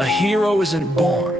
A hero isn't born.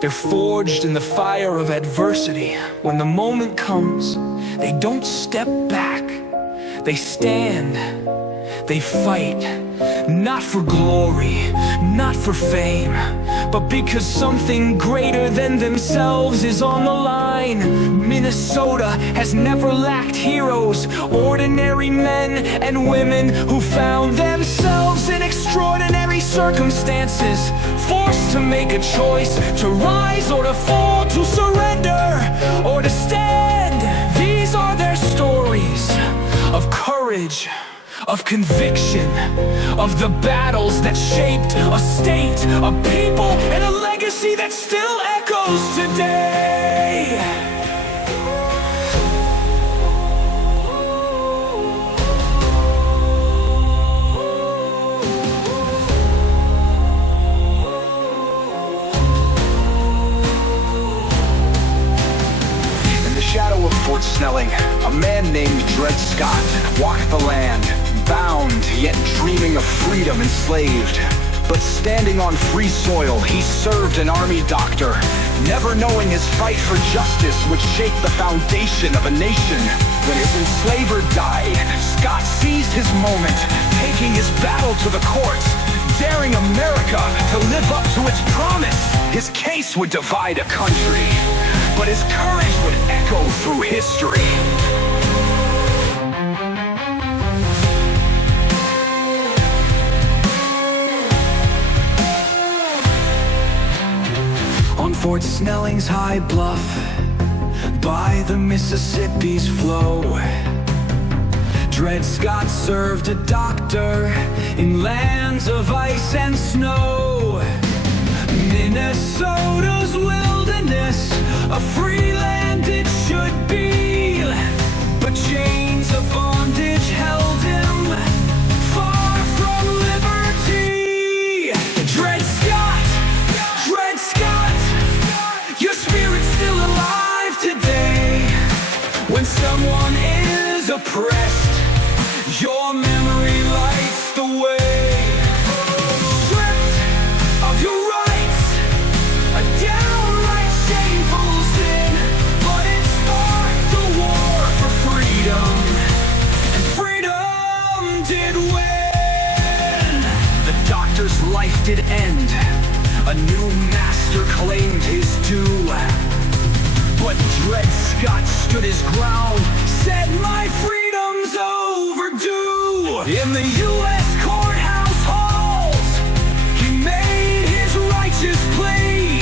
They're forged in the fire of adversity. When the moment comes, they don't step back. They stand, they fight, not for glory, not for fame, but because something greater than themselves is on the line. Minnesota has never lacked heroes, ordinary men and women who found themselves in extraordinary circumstances, forced to make a choice, to rise or to fall, to surrender or to stand. These are their stories of courage, of conviction, of the battles that shaped a state, a people, and a legacy that still echoes today. In the shadow of Fort Snelling, a man named Dred Scott walked the land, bound yet dreaming of freedom, enslaved. But standing on free soil, he served an army doctor, never knowing his fight for justice would shape the foundation of a nation. When his enslaver died, Scott seized his moment, taking his battle to the courts, daring America to live up to its promise. His case would divide a country, but his courage would echo through history. On Fort Snelling's high bluff, by the Mississippi's flow, Dred Scott served a doctor in lands of ice and snow. Minnesota's wilderness, a free land it should be, but chains of bondage held him far from liberty. Dred Scott, Dred Scott, your spirit's still alive today. When someone is oppressed, your memory lights the way. Stripped of your rights, a downright shameful sin, but it sparked a war for freedom, and freedom did win. The doctor's life did end, a new master claimed his due, but Dred Scott stood his ground, said my freedom's overdue. In the U.S. courthouse halls, he made his righteous plea.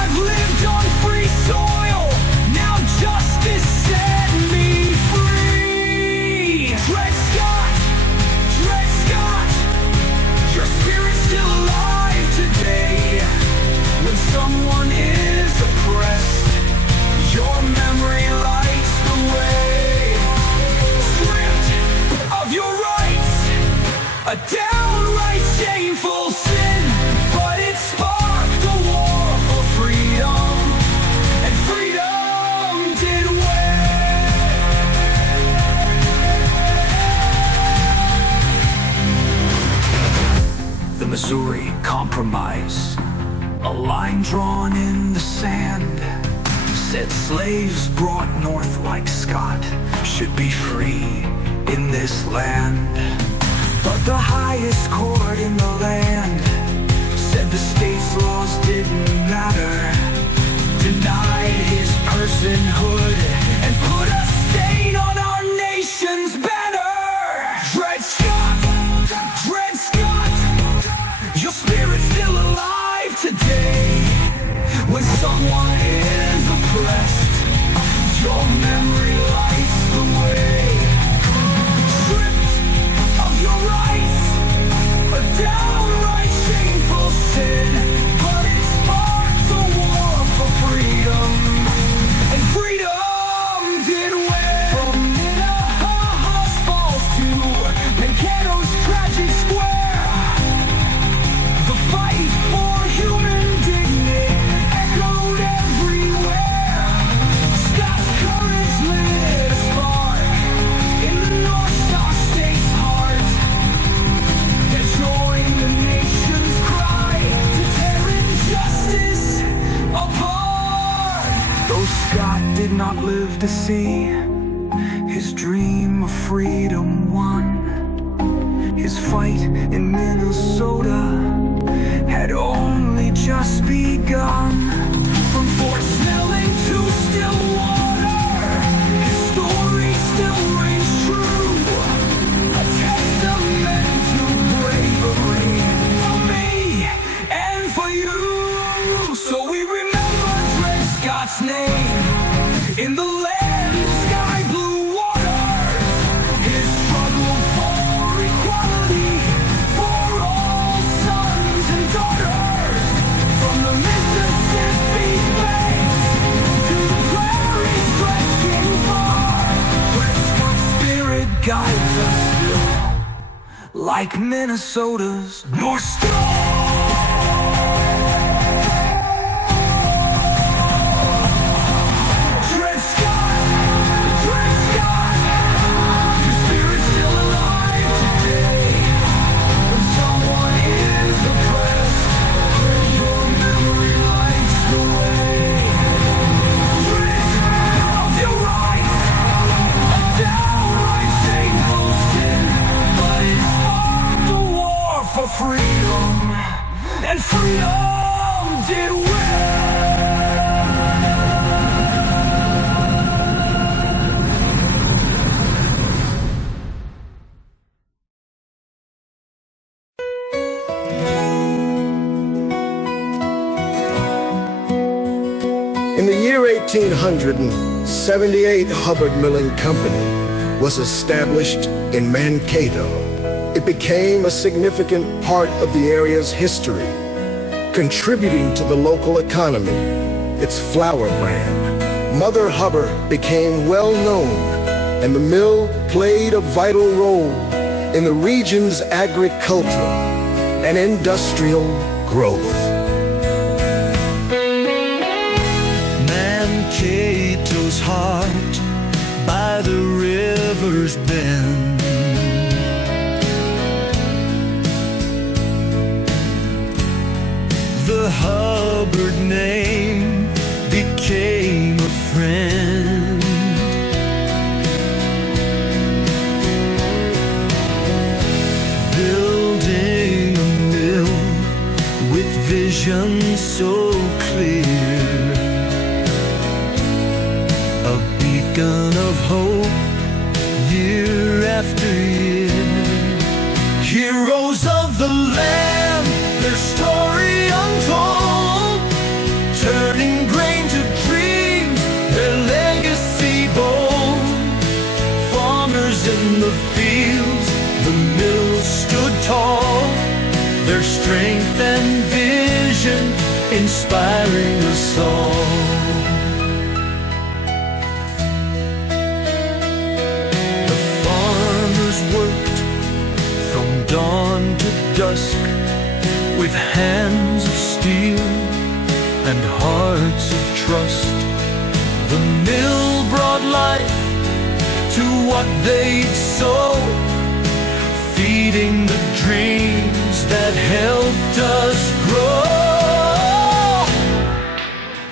I've lived on free soil, now justice set me free. Dred Scott, Dred Scott, your spirit's still alive today. When someone is oppressed, your memory lights the way. Stripped of your rights, a downright shameful sin, but it sparked a war for freedom, and freedom did win. The Missouri Compromise, a line drawn in the sand, said slaves brought north like Scott should be free in this land. But the highest court in the land said the state's laws didn't matter, denied his personhood, and put a stain on our nation's banner. Dred Scott, Dred Scott, your spirit's still alive today. When someone is oppressed, your memory lights the way. Stripped of your rights, a downright shameful sin, but it sparked a war for freedom, and freedom did win. From Minnehaha's Falls to Mankato's Tragic Square, the fight for human dignity echoed everywhere. Scott's courage lit to see his dream of freedom won. His fight in Minnesota had only just begun. From Fort Snelling to Stillwater, his story still rings true. A testament to bravery for me and for you. So we remember Dred Scott's name in the land of sky blue waters. His struggle for equality for all sons and daughters. From the Mississippi banks to the prairie stretching far, Dred Scott's spirit guides us still, like Minnesota's North Star. Freedom, and freedom did win. In the year 1878, Hubbard Milling Company was established in Mankato. It became a significant part of the area's history, contributing to the local economy. Its flour brand, Mother Hubbard, became well known, and the mill played a vital role in the region's agricultural and industrial growth. Mankato's heart by the river's bend, the Hubbard name became a friend. Building a mill with vision so clear, a beacon of hope year after year. Heroes of the land, their story untold, turning grain to dreams, their legacy bold. Farmers in the fields, the mill stood tall, their strength and vision inspiring us all. The farmers worked from dawn to dusk, with hands of steel and hearts of trust. The mill brought life to what they'd sow, feeding the dreams that helped us grow.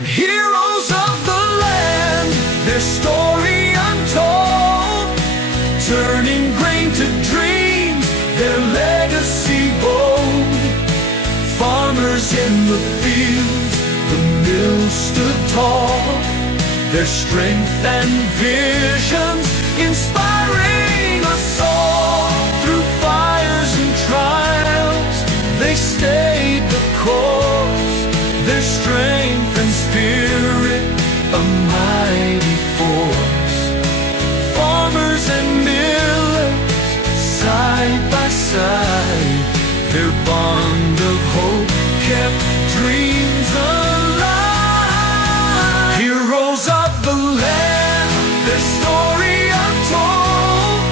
Heroes of the land, their story untold, turning grain to dreams, their legacy bold. Farmers in the fields, the mill stood tall, their strength and visions inspiring us all. Through fires and trials, they stayed the course, their strength and spirit a mighty force. Farmers and millers, side by side, their bond of hope kept dreams alive. Heroes of the land, their story untold,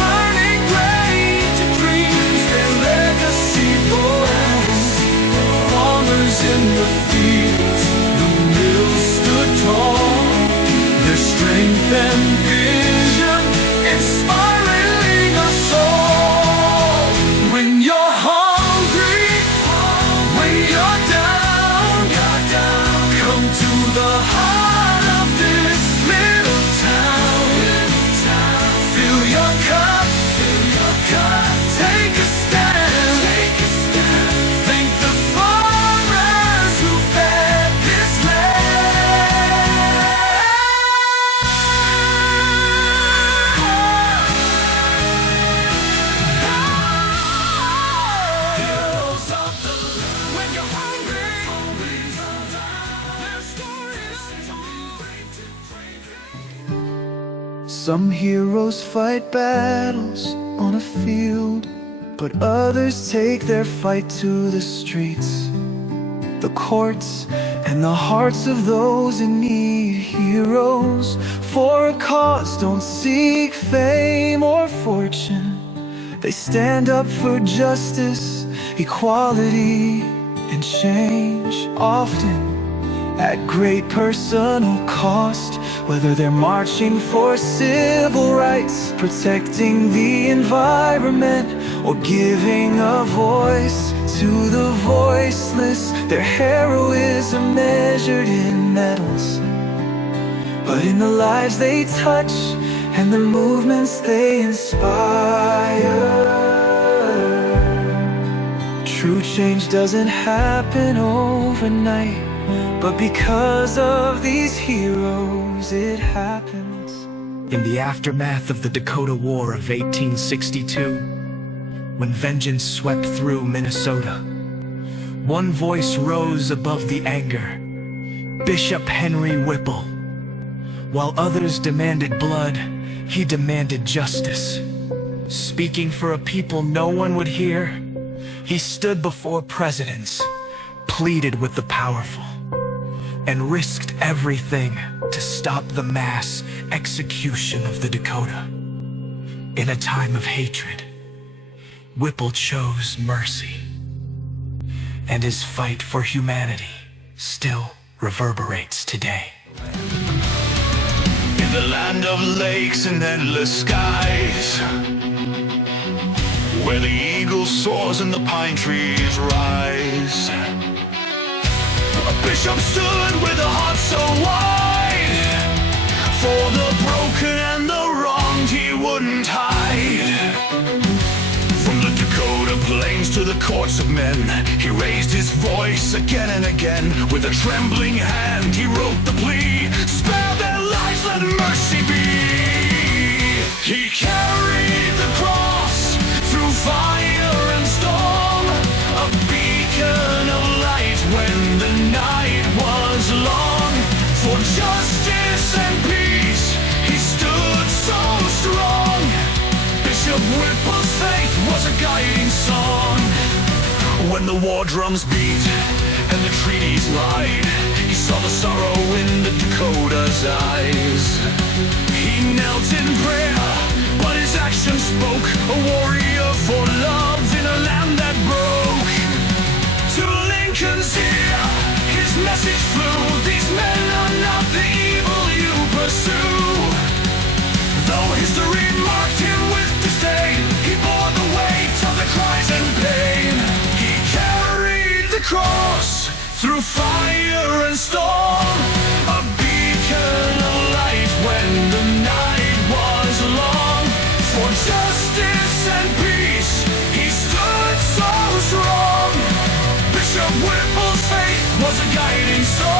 turning grain to dreams, their legacy bold. Farmers in the fields, the mill stood tall, their strength and vision inspiring us all. When you're hungry, when you're down, Some heroes fight battles on a field, but others take their fight to the streets, the courts, and the hearts of those in need. Heroes for a cause don't seek fame or fortune. They stand up for justice, equality, and change, often at great personal cost. Whether they're marching for civil rights, protecting the environment, or giving a voice to the voiceless, their heroism measured in medals, but in the lives they touch and the movements they inspire. True change doesn't happen overnight, but because of these heroes it happens. In the aftermath of the Dakota War of 1862, when vengeance swept through Minnesota, one voice rose above the anger: Bishop Henry Whipple. While others demanded blood, he demanded justice. Speaking for a people no one would hear, he stood before presidents, pleaded with the powerful, and risked everything to stop the mass execution of the Dakota. In a time of hatred, Whipple chose mercy, and his fight for humanity still reverberates today. In the land of lakes and endless skies, where the eagle soars and the pine trees rise, a bishop stood with a heart so wide. For the broken and the wronged he wouldn't hide. From the Dakota plains to the courts of men, he raised his voice again and again. With a trembling hand he wrote the plea: spare their lives, let mercy be. He carried the cross through fire and storm, a beacon of light when the night was long. For justice and peace he stood so strong. Bishop Whipple's faith was a guiding song. When the war drums beat and the treaties lied, he saw the sorrow in the Dakota's eyes. He knelt in prayer, but his actions spoke, a warrior for love in a land that broke. To Lincoln's ear his message flew: these men are not the evil you pursue. Though history marked him with disdain, he bore the weight of the cries and pain. He carried the cross through fire and storm, a beacon of light when the night was long. For justice and peace he stood so strong. Bishop Whipple's faith was a guiding song.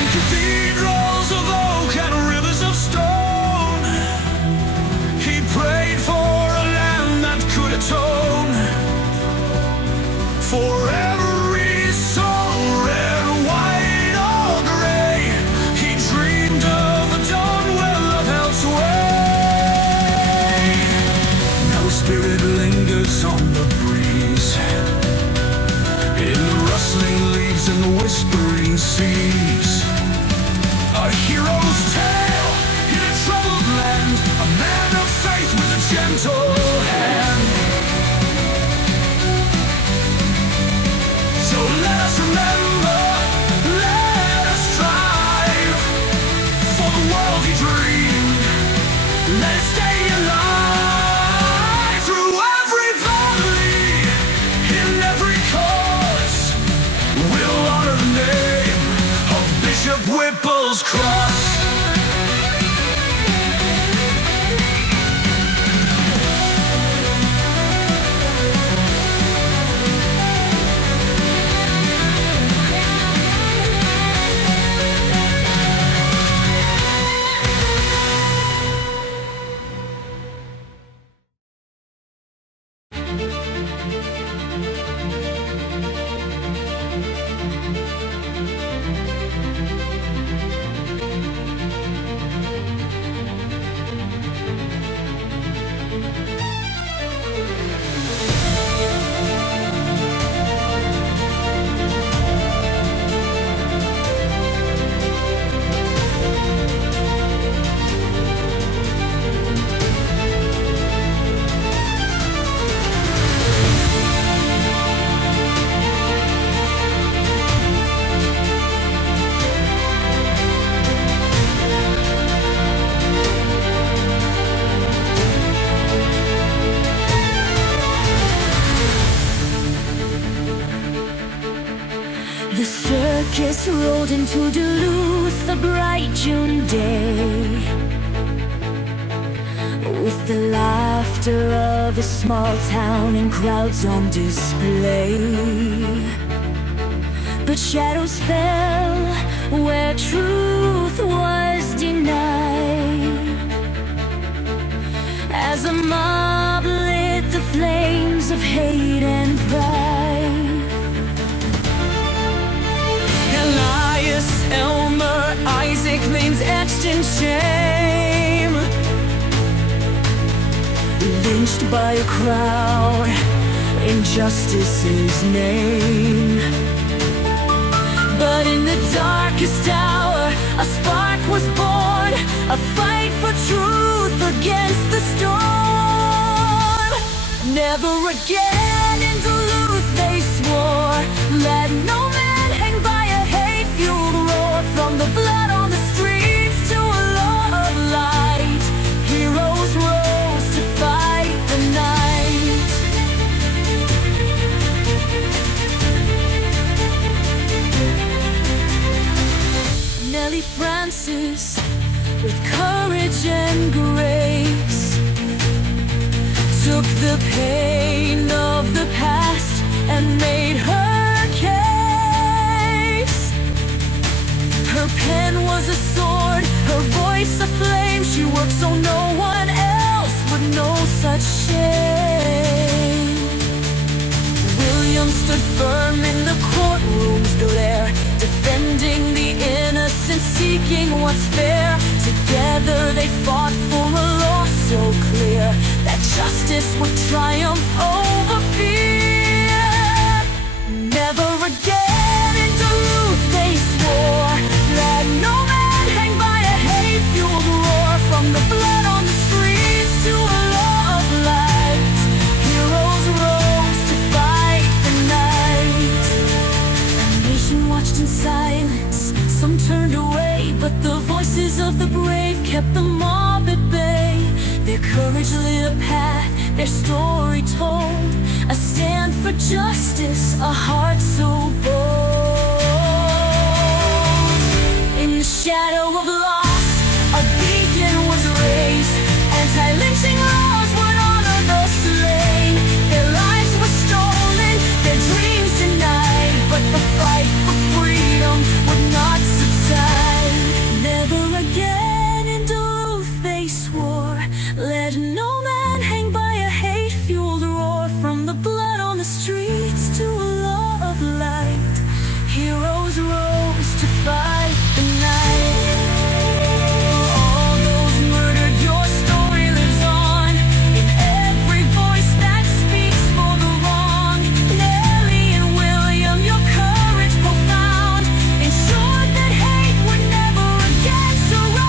In cathedrals of oak and rivers of stone, he prayed for a land that could atone for every soul, red, white, or gray. He dreamed of a dawn where love held sway. Now his spirit lingers on the breeze, in the rustling leaves and the whispering seas. A hero's tale in a troubled land, a man of faith with a gentle hand. So let us remember, let us strive for the world he dreamed. Let it stay alive through every valley, in every cause. We'll honor the name of Bishop Whipple's cross. The circus rolled into Duluth a bright June day, with the laughter of a small town and crowds on display. But shadows fell where truth was denied, as a mob lit the flames of hate and pride. Elias, Elmer, Isaac, names etched in shame, Lynched by a crowd in justice's name. But in the darkest hour, a spark was born, a fight for truth against the storm. Never again in Duluth, they swore, let no man hang by a hate-fueled roar. From the blood on the streets to a law of light, heroes rose to fight the night. Nellie Francis, with courage and grace, took the pain of the past and made her case. Her pen was a sword, her voice a flame. She worked so no one else would know such shame. William stood firm in the courtroom's glare, defending the innocent, seeking what's fair. Together they fought for a law so clear that justice would triumph over fear. Never again in Duluth, they swore, let no man hang by a hate-fueled roar. From the blood on the streets to a law of light, heroes rose to fight the night. A nation watched in silence, some turned away, but the voices of the brave kept the mob at bay. Their courage lit a path, their story told, a stand for justice, a heart so bold. In the shadow of loss, a beacon was raised. Anti-lynching laws would honor the slain. Their lives were stolen, their dreams denied, but the fight for freedom would not subside. Never again in Duluth, they swore, let no man hang by a hate-fueled roar. From the blood on the streets to a law of light, heroes rose to fight the night. For all those murdered, your story lives on, in every voice that speaks for the wrong. Nellie and William, your courage profound ensured that hate would never again surround.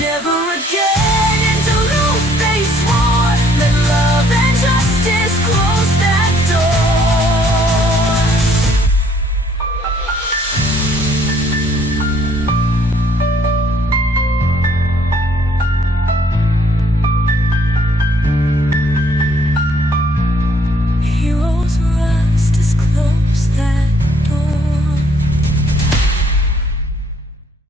Never again in Duluth, they swore, let love and justice close that door. Heroes rust as close that